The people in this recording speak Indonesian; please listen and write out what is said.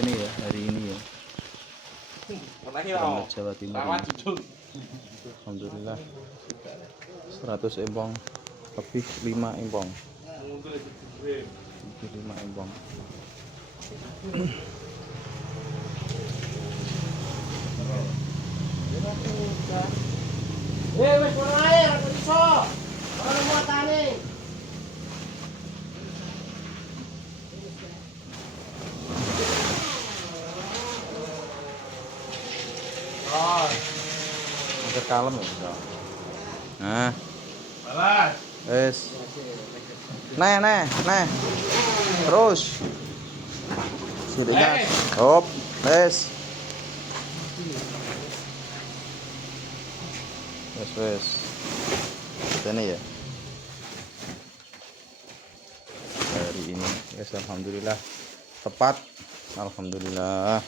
ini ya, hari ini ya. Berangkat Jawa Timur ini. Alhamdulillah 100 embong lebih 5 embong lebih 5 embong. Wes kurang air, aku iso. Ora muatane. Oh, agak kalem ya. Nah, Balas. wes. Nah. Terus. Sudah. Hop, wes. Wes. Ini ya. Hari ini, wes alhamdulillah tepat. Alhamdulillah.